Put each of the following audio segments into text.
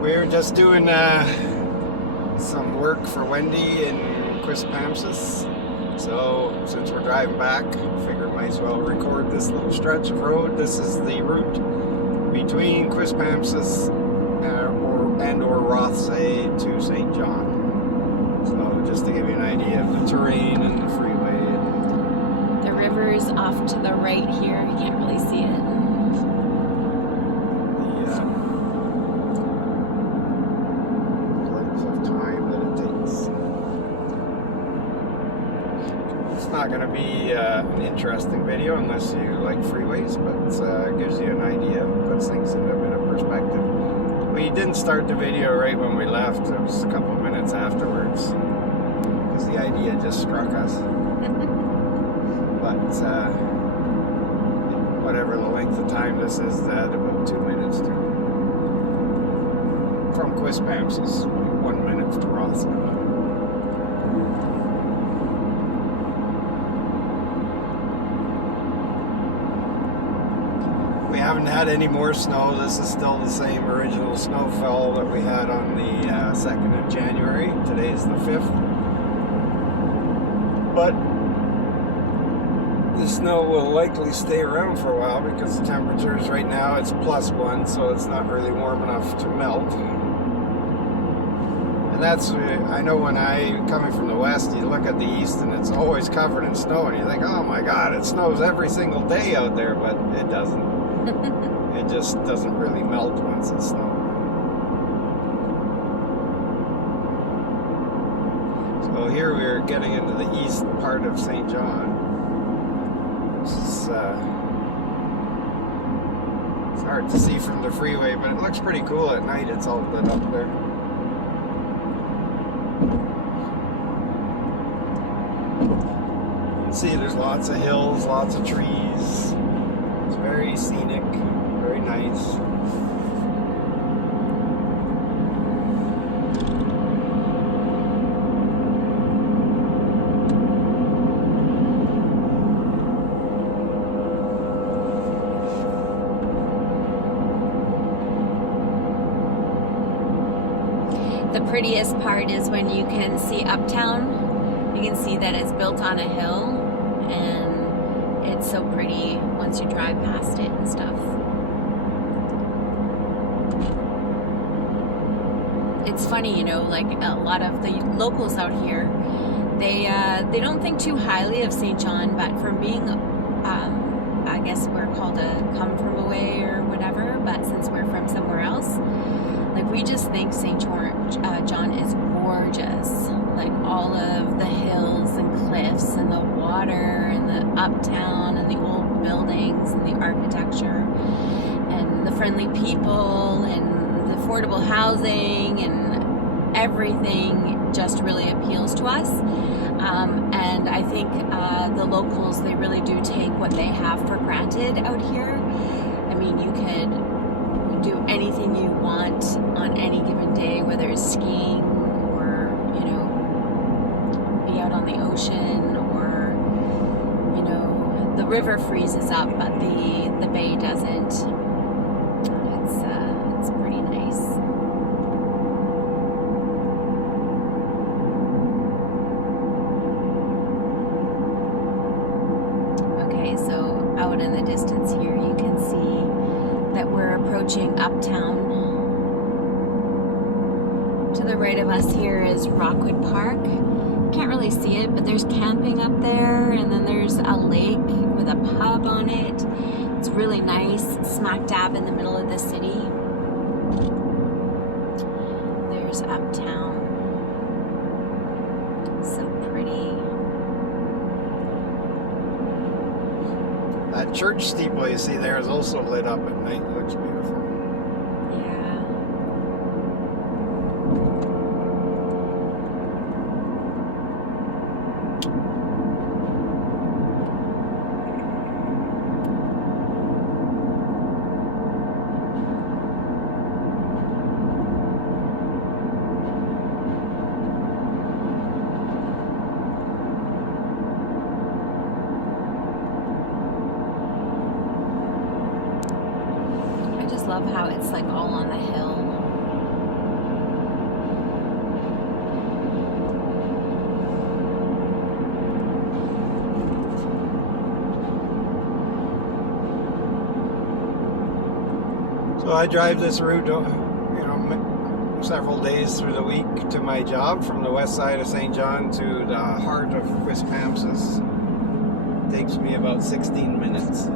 We're just doing some work for Wendy in Quispamsis. So since we're driving back, I figured might as well record this little stretch of road. This is the route between Quispamsis or Rothsay to St. John. So just to give you an idea of the terrain and the freeway. The river is off to the right here. You can't really see it. Not going to be an interesting video unless you like freeways, but it gives you an idea, puts things in a bit of perspective. We didn't start the video right when we left. It was a couple of minutes afterwards because the idea just struck us. But whatever the length of time this is, about 2 minutes to from Quispamsis, 1 minute to Rothsay. We haven't had any more snow. This is still the same original snowfall that we had on the 2nd of January. Today's the 5th. But the snow will likely stay around for a while because the temperatures right now, it's +1, so it's not really warm enough to melt. And that's, I know when coming from the west, you look at the east and it's always covered in snow and you think, oh my God, it snows every single day out there, but it doesn't. It just doesn't really melt once it's snowed. So here we're getting into the east part of St. John. It's hard to see from the freeway, but it looks pretty cool at night. It's all lit up there. You can see there's lots of hills, lots of trees. It's very scenic, very nice. The prettiest part is when you can see uptown. You can see that it's built on a hill, and it's so pretty once you drive past it and stuff. It's funny, you know, like a lot of the locals out here, they don't think too highly of St. John, but from being, I guess we're called a come from away or whatever, but since we're from somewhere else, like we just think St. John is gorgeous. Like all of the hills and cliffs and the water and the uptown and the old buildings and the architecture and the friendly people and the affordable housing and everything just really appeals to us. And I think the locals, they really do take what they have for granted out here. I mean, you could do anything you want on any given day, whether it's skiing or, you know, be out on the ocean, or, you know, the river freezes up, but the bay doesn't. It's pretty nice. Okay, so out in the distance here, you can see that we're approaching uptown. To the right of us here is Rockwood Park. Can't really see it, but there's camping up there, and then there's a lake with a pub on it. It's really nice, smack dab in the middle of the city. There's uptown. So pretty. That church steeple you see there is also lit up at night. It looks beautiful. Yeah. love how it's like all on the hill. So I drive this route, several days through the week to my job from the west side of St. John to the heart of Quispamsis. Takes me about 16 minutes.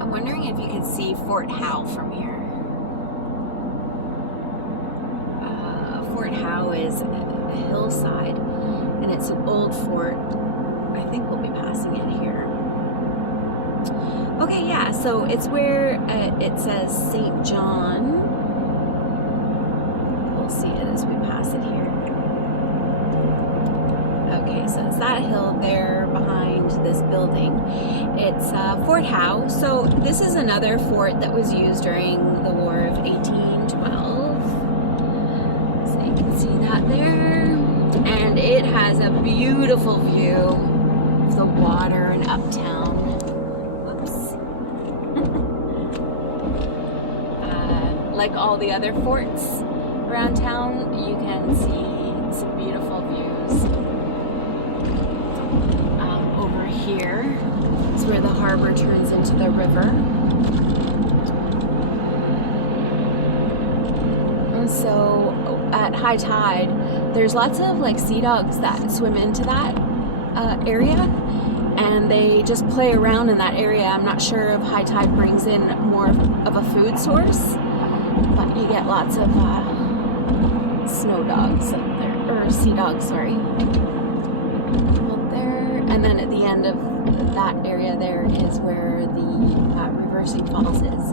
I'm wondering if you can see Fort Howe from here. Fort Howe is a hillside, and it's an old fort. I think we'll be passing it here. Okay, yeah, so it's where it says St. John. We'll see it as we pass it here. Okay, so it's that hill there behind this building. It's Fort Howe. So this is another fort that was used during the War of 1812. So you can see that there. And it has a beautiful view of the water and uptown. Whoops. Like all the other forts around town, you can see some beautiful views. Over here is where the harbor turns into the river. And so at high tide, there's lots of like sea dogs that swim into that area, and they just play around in that area. I'm not sure if high tide brings in more of a food source, but you get lots of snow dogs up there, or sea dogs, sorry. Up there, and then at the end of that area there is where the reversing falls is.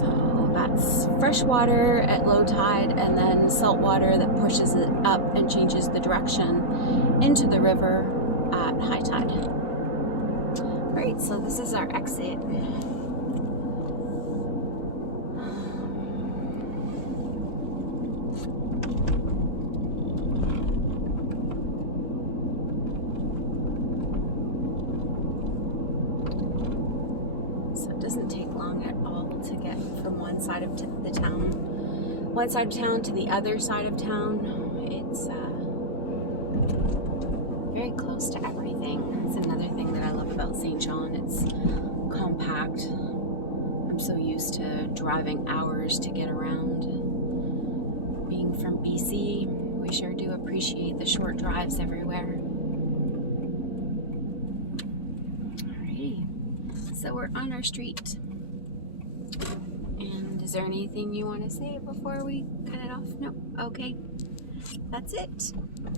So that's fresh water at low tide, and then salt water that pushes it up and changes the direction into the river at high tide. Alright, so this is our exit. So it doesn't take long at all to get from one side of the town to the other side of town. It's very close to everything. It's another thing that I love about St. John. It's compact. I'm so used to driving hours to get around. Being from BC, we sure do appreciate the short drives everywhere. Alrighty, so we're on our street. And is there anything you want to say before we cut it off? Nope. Okay, that's it.